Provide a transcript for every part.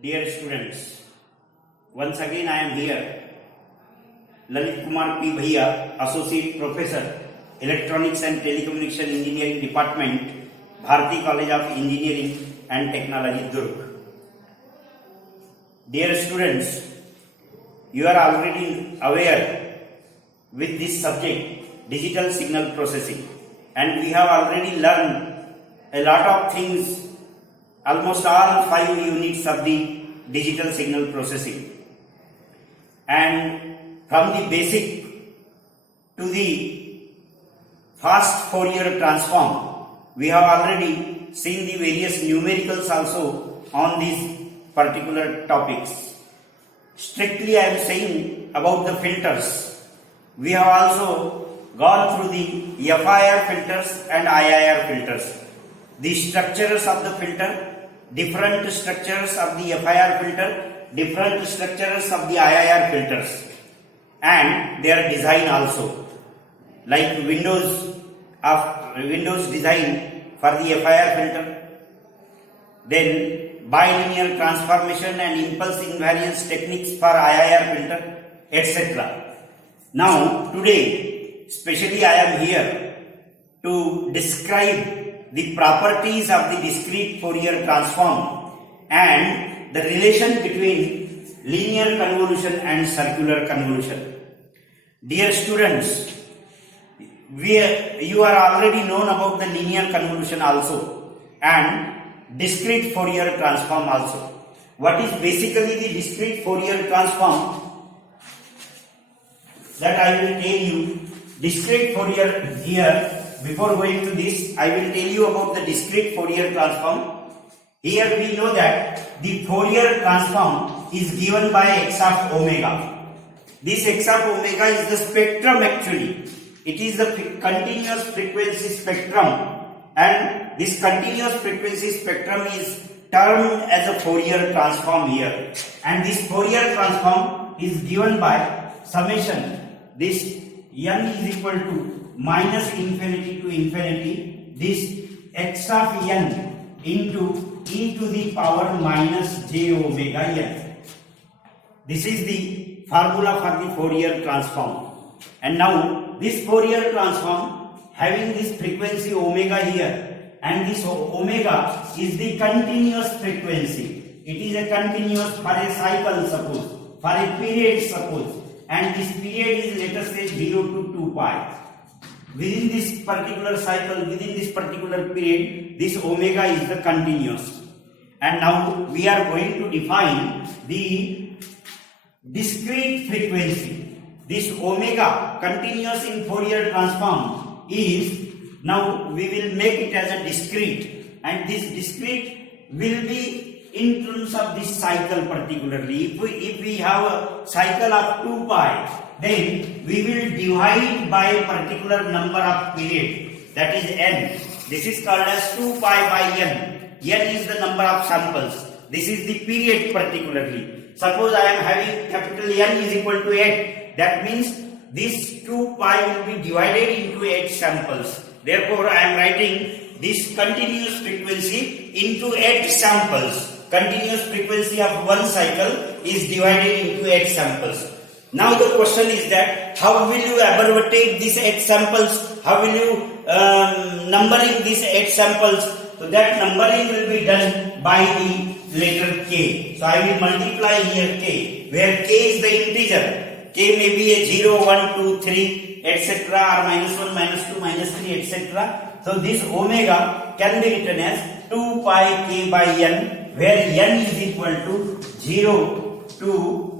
Dear students, once again I am here, L P Bhaiya, Associate Professor, Electronics and Telecommunication Engineering Department, Bharati College of Engineering and Technology, Durg. Dear students, you are already aware with this subject, digital signal processing, and we have already learned a lot of things, almost all 5 units of the digital signal processing. And from the basic to the fast Fourier transform, we have already seen the various numericals also on these particular topics. Strictly I am saying about the filters. We have also gone through the FIR filters and IIR filters. The structures of the filter, different structures of the FIR filter, different structures of the IIR filters, and their design also, like Windows design for the FIR filter, then bilinear transformation and impulse invariance techniques for IIR filter, etc. Now today, especially I am here to describe the properties of the discrete Fourier transform and the relation between linear convolution and circular convolution. Dear students, you are already known about the linear convolution also and discrete Fourier transform also. What is basically the discrete Fourier transform? That I will tell you. Discrete Fourier here. Before going to this, I will tell you about the discrete Fourier transform. Here we know that the Fourier transform is given by x of omega. This x of omega is the spectrum actually. It is the continuous frequency spectrum, and this continuous frequency spectrum is termed as a Fourier transform here. And this Fourier transform is given by summation. This n is equal to minus infinity to infinity, this x of n into e to the power minus j omega n. This is the formula for the Fourier transform. And now this Fourier transform having this frequency omega here, and this omega is the continuous frequency. It is a continuous for a cycle suppose, for a period suppose, and this period is, let us say, 0 to 2 pi. Within this particular cycle, within this particular period, this omega is the continuous. And now we are going to define the discrete frequency. This omega continuous in Fourier transform is, now we will make it as a discrete, and this discrete will be in terms of this cycle particularly. If we have a cycle of 2 pi, then we will divide by a particular number of period, that is n. This is called as 2 pi by n. N is the number of samples. This is the period particularly. Suppose I am having capital N is equal to 8. That means this 2 pi will be divided into 8 samples. Therefore, I am writing this continuous frequency into 8 samples. Continuous frequency of one cycle is divided into 8 samples. Now the question is that how will you abbreviate these 8 samples? How will you numbering these 8 samples? So that numbering will be done by the letter k. So I will multiply here k, where k is the integer. K may be a 0, 1, 2, 3, etc. or minus 1, minus 2, minus 3, etc. So this omega can be written as 2 pi k by n, where n is equal to 0 to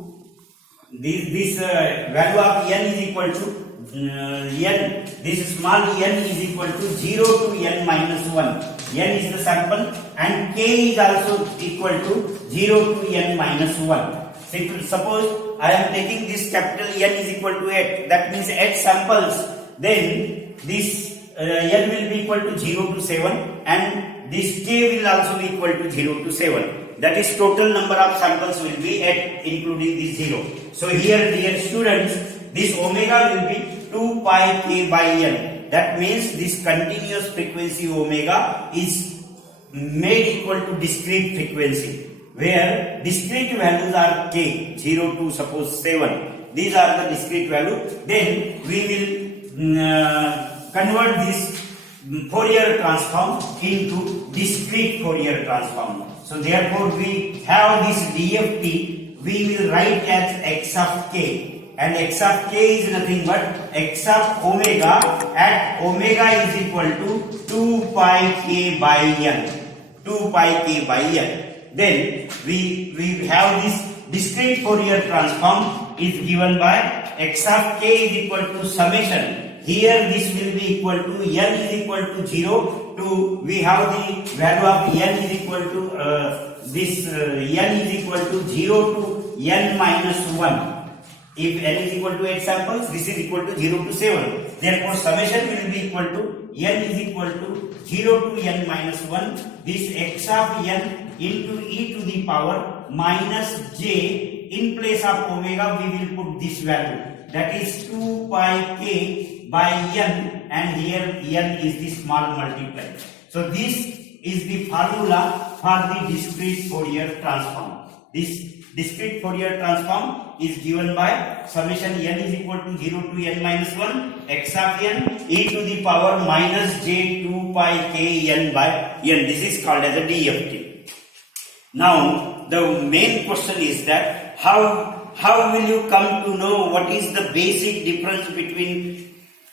this value of n is equal to n. This small n is equal to 0 to n minus 1. N is the sample, and k is also equal to 0 to n minus 1. Suppose I am taking this capital N is equal to 8. That means 8 samples. Then this n will be equal to 0 to 7, and this k will also be equal to 0 to 7. That is total number of samples will be 8 including this 0. So here, dear students, this omega will be 2 pi k by n. That means this continuous frequency omega is made equal to discrete frequency. where discrete values are k, 0 to suppose 7. These are the discrete value. Then we will convert this Fourier transform into discrete Fourier transform. So therefore we have this DFT, we will write as x of k, and x of k is nothing but x of omega at omega is equal to 2 pi k by n. 2 pi k by n. Then we have this discrete Fourier transform is given by x of k is equal to summation. Here this will be equal to n is equal to 0 to we have the value of n is equal to n is equal to 0 to n minus 1. If n is equal to 8 samples, this is equal to 0 to 7. Therefore summation will be equal to n is equal to 0 to n minus 1. This x of n into e to the power minus j, in place of omega we will put this value, that is 2 pi k by n, and here n is the small multiply. So this is the formula for the discrete Fourier transform. This discrete Fourier transform is given by summation n is equal to 0 to n minus 1 x of n e to the power minus j 2 pi k n by n. This is called as a DFT. Now the main question is that how will you come to know what is the basic difference between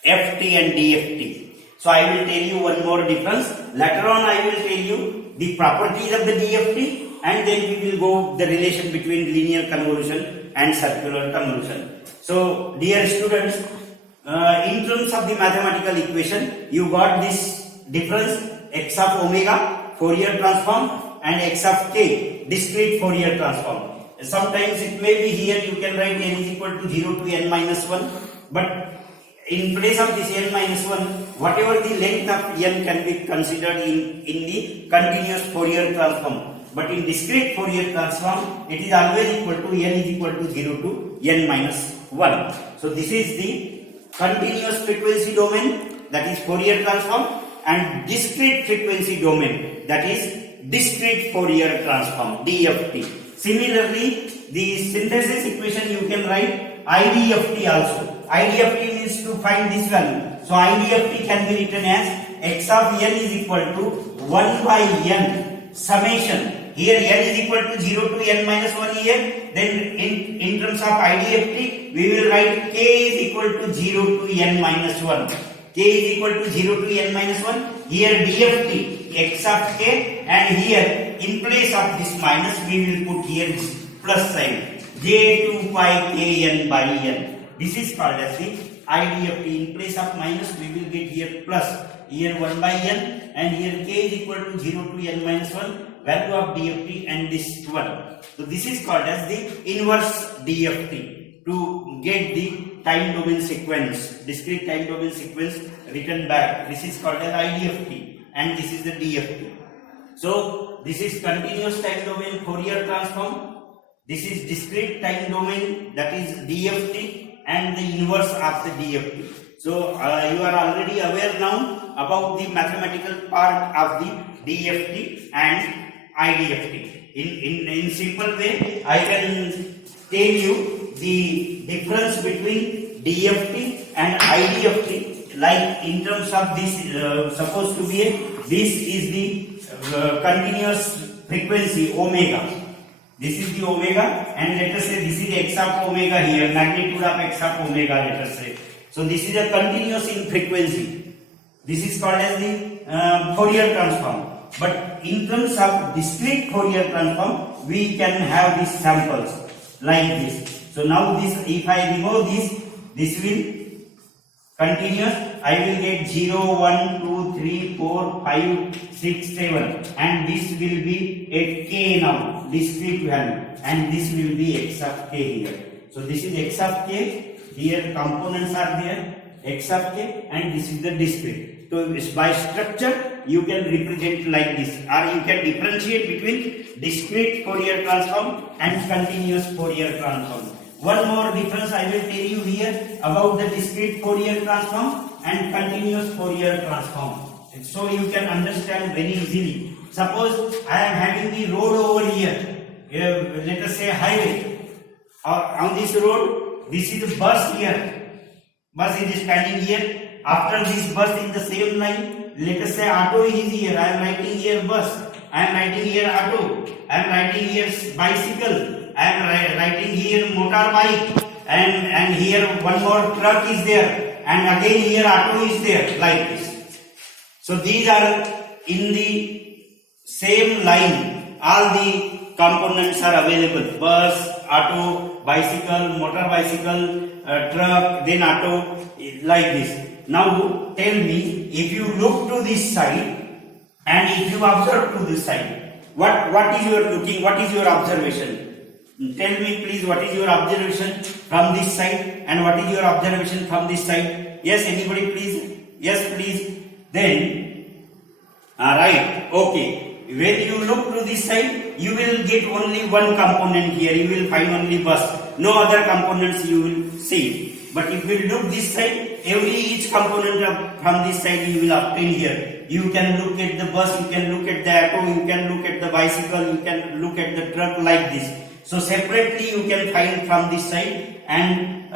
FT and DFT? So I will tell you one more difference. Later on I will tell you the properties of the DFT, and then we will go the relation between linear convolution and circular convolution. So dear students, in terms of the mathematical equation, you got this difference x of omega Fourier transform and x of k discrete Fourier transform. Sometimes it may be here you can write n is equal to 0 to n minus 1, but in place of this n minus 1, whatever the length of n can be considered in the continuous Fourier transform. But in discrete Fourier transform, it is always equal to n is equal to 0 to n minus 1. So this is the continuous frequency domain, that is Fourier transform, and discrete frequency domain, that is discrete Fourier transform, DFT. Similarly, the synthesis equation you can write IDFT also. IDFT means to find this value. So IDFT can be written as x of n is equal to 1 by n summation. Here n is equal to 0 to n minus 1 here. Then in terms of IDFT, we will write k is equal to 0 to n minus 1. K is equal to 0 to n minus 1. Here DFT x of k, and here in place of this minus we will put here plus sign j 2 pi k n by n. This is called as the IDFT. In place of minus we will get here plus, here 1 by n, and here k is equal to 0 to n minus 1 value of DFT, and this 1. So this is called as the inverse DFT to get the time domain sequence, discrete time domain sequence written back. This is called as IDFT, and this is the DFT. So this is continuous time domain Fourier transform. This is discrete time domain, that is DFT, and the inverse of the DFT. So you are already aware now about the mathematical part of the DFT and IDFT. In simple way, I can tell you the difference between DFT and IDFT. Like in terms of this, supposed to be this is the continuous frequency omega. This is the omega, and let us say this is x of omega here, magnitude of x of omega, let us say. So this is a continuous in frequency. This is called as the Fourier transform. But in terms of discrete Fourier transform, we can have these samples like this. So now this, if I remove this will continuous. I will get 0, 1, 2, 3, 4, 5, 6, 7, and this will be at k now, discrete value, and this will be x of k here. So this is x of k, here components are there, x of k, and this is the discrete. So by structure you can represent like this, or you can differentiate between discrete Fourier transform and continuous Fourier transform. One more difference I will tell you here about the discrete Fourier transform and continuous Fourier transform, so you can understand very easily. Suppose I am having the road over here, let us say highway, or on this road, this is the bus here. Bus is standing here. After this bus in the same line, let us say auto is here. I am writing here bus. I am writing here auto. I am writing here bicycle. I am writing here motorbike. And here one more truck is there. And again here auto is there, like this. So these are in the same line. All the components are available. Bus, auto, bicycle, motor bicycle, truck, then auto, like this. Now tell me, if you look to this side and if you observe to this side, what is your looking, what is your observation? Tell me please, what is your observation from this side and what is your observation from this side? Yes, anybody please? Yes, please. Then, alright, okay. When you look to this side, you will get only one component here. You will find only bus. No other components you will see. But if you look this side, each component from this side you will obtain here. You can look at the bus, you can look at the auto, you can look at the bicycle, you can look at the truck, like this. So separately you can find from this side, and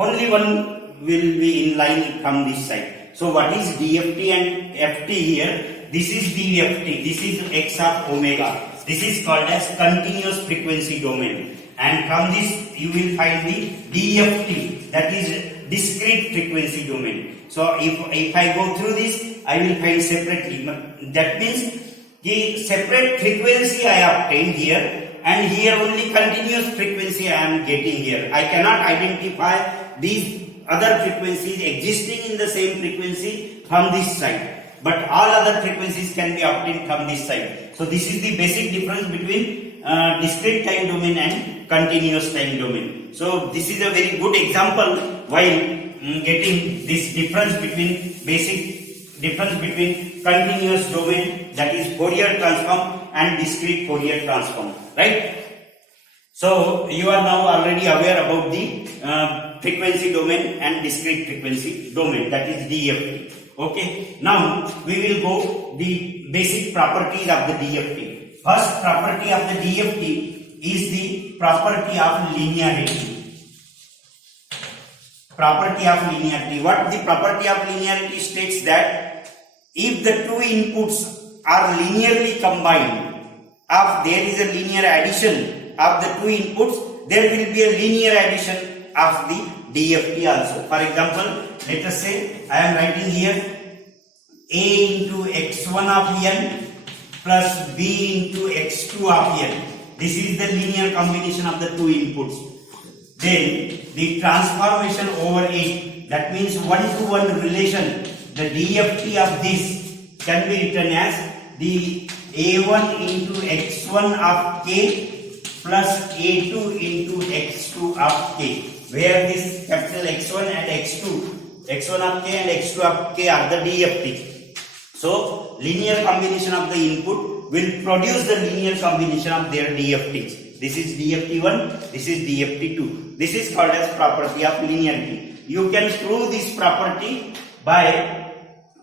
only one will be in line from this side. So what is DFT and FT here? This is DFT, this is x of omega. This is called as continuous frequency domain. And from this you will find the DFT, that is discrete frequency domain. So if I go through this, I will find separately. That means the separate frequency I obtained here, and here only continuous frequency I am getting here. I cannot identify these other frequencies existing in the same frequency from this side. But all other frequencies can be obtained from this side. So this is the basic difference between discrete time domain and continuous time domain. So this is a very good example while getting this difference between continuous domain, that is Fourier transform, and discrete Fourier transform, right? So you are now already aware about the frequency domain and discrete frequency domain, that is DFT. Okay, now we will go the basic properties of the DFT. First property of the DFT is the property of linearity. Property of linearity. What the property of linearity states that if the two inputs are linearly combined, if there is a linear addition of the two inputs, there will be a linear addition of the DFT also. For example, let us say I am writing here A into x1 of n plus b into x2 of n. This is the linear combination of the two inputs. Then the transformation over A, that means one-to-one relation, the DFT of this can be written as the A1 into x1 of k plus A2 into x2 of k, where this capital X1 and X2, X1 of k and X2 of k are the DFT. So linear combination of the input will produce the linear combination of their DFTs. This is DFT1, this is DFT2. This is called as property of linearity. You can prove this property by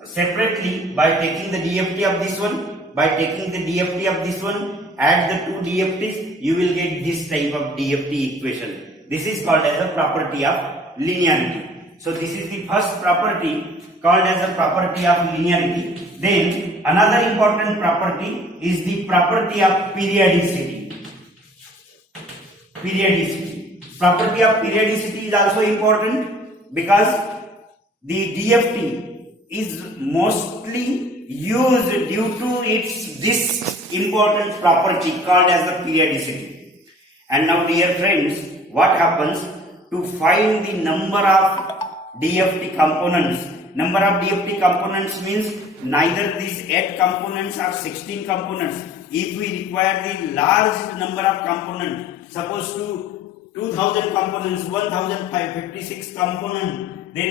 separately by taking the DFT of this one, by taking the DFT of this one, add the two DFTs, you will get this type of DFT equation. This is called as a property of linearity. So this is the first property called as a property of linearity. Then another important property is the property of periodicity. Property of periodicity is also important because the DFT is mostly used due to this important property called as the periodicity. And now dear friends, what happens to find the number of DFT components? Number of DFT components means neither these 8 components or 16 components. If we require the large number of components, suppose to 2000 components, 1056 components, then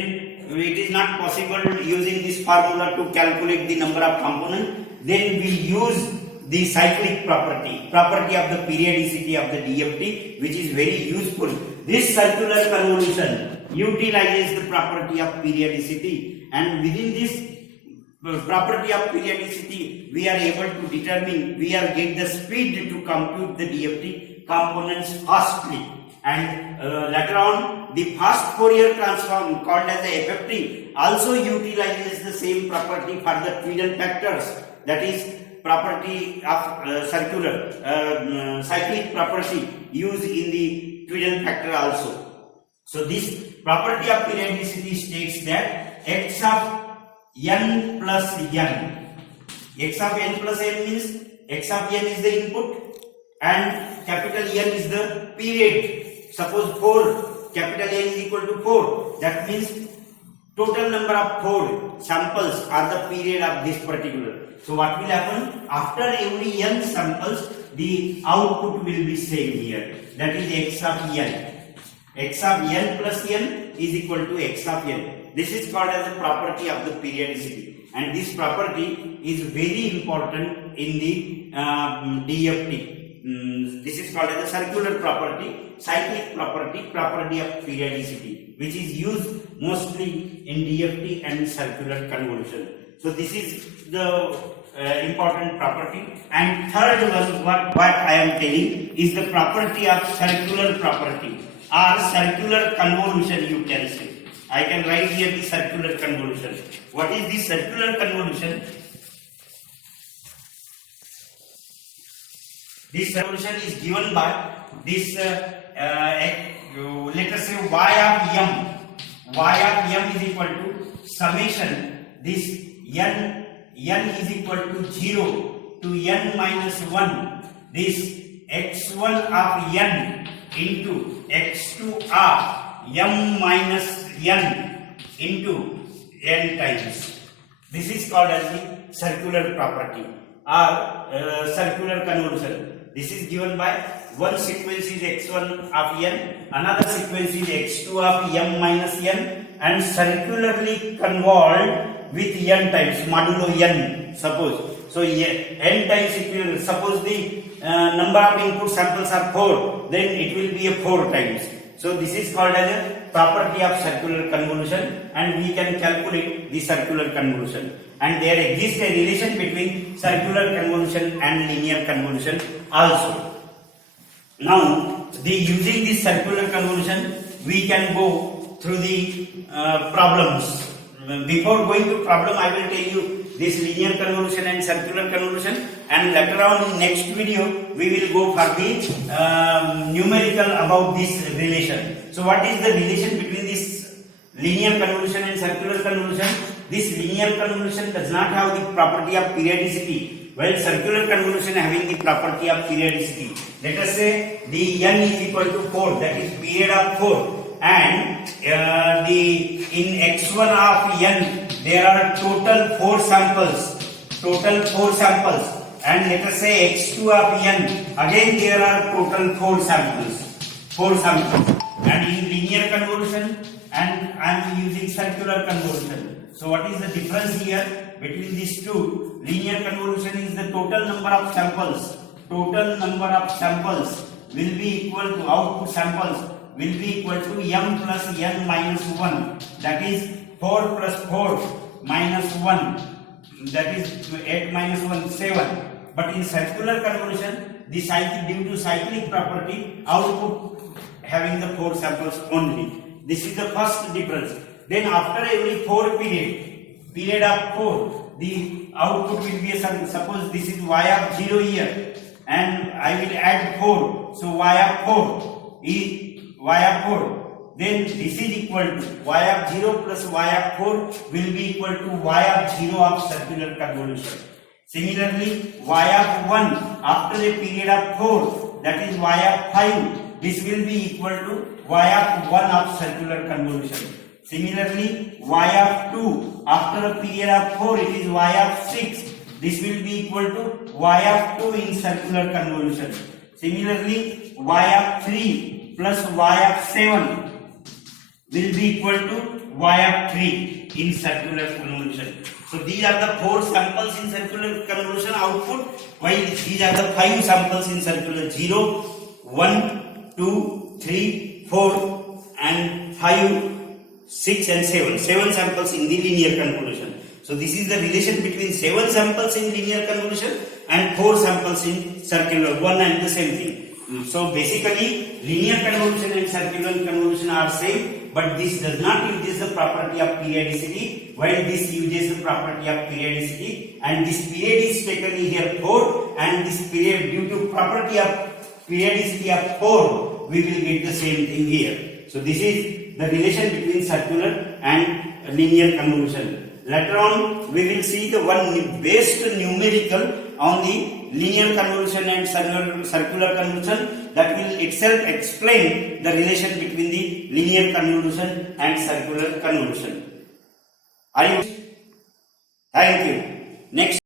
it is not possible using this formula to calculate the number of components. Then we use the cyclic property of the periodicity of the DFT, which is very useful. This circular convolution utilizes the property of periodicity, and within this property of periodicity, we are able to determine, get the speed to compute the DFT components fastly. And later on, the fast Fourier transform called as the FFT also utilizes the same property for the Tweedle factors, that is property of cyclic property used in the Tweedle factor also. So this property of periodicity states that x of n plus n, x of n plus n means x of n is the input and capital N is the period. Suppose 4, capital N is equal to 4, that means total number of 4 samples are the period of this particular. So what will happen? After every n samples, the output will be same here, that is x of n. X of n plus n is equal to x of n. This is called as the property of the periodicity, and this property is very important in the DFT. This is called as a circular property, cyclic property, property of periodicity, which is used mostly in DFT and circular convolution. So this is the important property. And third one, what I am telling is the property of circular property or circular convolution, you can say. I can write here the circular convolution. What is the circular convolution? This convolution is given by this, let us say y of m. Y of m is equal to summation, this n is equal to 0 to n minus 1, this x1 of n into x2 of m minus n into n times. This is called as the circular property or circular convolution. This is given by one sequence is x1 of n, another sequence is x2 of m minus n, and circularly convolved with n times, modulo n, suppose. So n times equivalent, suppose the number of input samples are 4, then it will be a 4 times. So this is called as a property of circular convolution, and we can calculate the circular convolution. And there exists a relation between circular convolution and linear convolution also. Now, using this circular convolution, we can go through the problems. Before going to problem, I will tell you this linear convolution and circular convolution, and later on in next video we will go for the numerical about this relation. So what is the relation between this linear convolution and circular convolution? This linear convolution does not have the property of periodicity, while circular convolution having the property of periodicity. Let us say the n is equal to 4, that is period of 4, and in x1 of n there are total 4 samples, and let us say x2 of n, again there are total 4 samples, and in linear convolution and I am using circular convolution. So what is the difference here between these two? Linear convolution is the total number of samples. Total number of samples will be equal to output samples will be equal to m plus n minus 1. That is 4 plus 4 minus 1. That is 8 minus 1, 7. But in circular convolution, due to cyclic property, output having the 4 samples only. This is the first difference. Then after every 4 period of 4, the output will be a, suppose this is y of 0 here, and I will add 4. So y of 4 is y of 4. Then this is equal to y of 0 plus y of 4 will be equal to y of 0 of circular convolution. Similarly, y of 1 after a period of 4, that is y of 5, this will be equal to y of 1 of circular convolution. Similarly, y of 2 after a period of 4, it is y of 6. This will be equal to y of 2 in circular convolution. Similarly, y of 3 plus y of 7 will be equal to y of 3 in circular convolution. So these are the 4 samples in circular convolution output, while these are the 5 samples in circular 0, 1, 2, 3, 4 and 5, 6 and 7. 7 samples in the linear convolution. So this is the relation between 7 samples in linear convolution and 4 samples in circular, one and the same thing. So basically linear convolution and circular convolution are same, but this does not use the property of periodicity, while this uses the property of periodicity, and this period is taken here 4, and this period due to property of periodicity of 4 we will get the same thing here. So this is the relation between circular and linear convolution. Later on we will see the one based numerical on the linear convolution and circular convolution that will itself explain the relation between the linear convolution and circular convolution. Are you? Thank you. Next.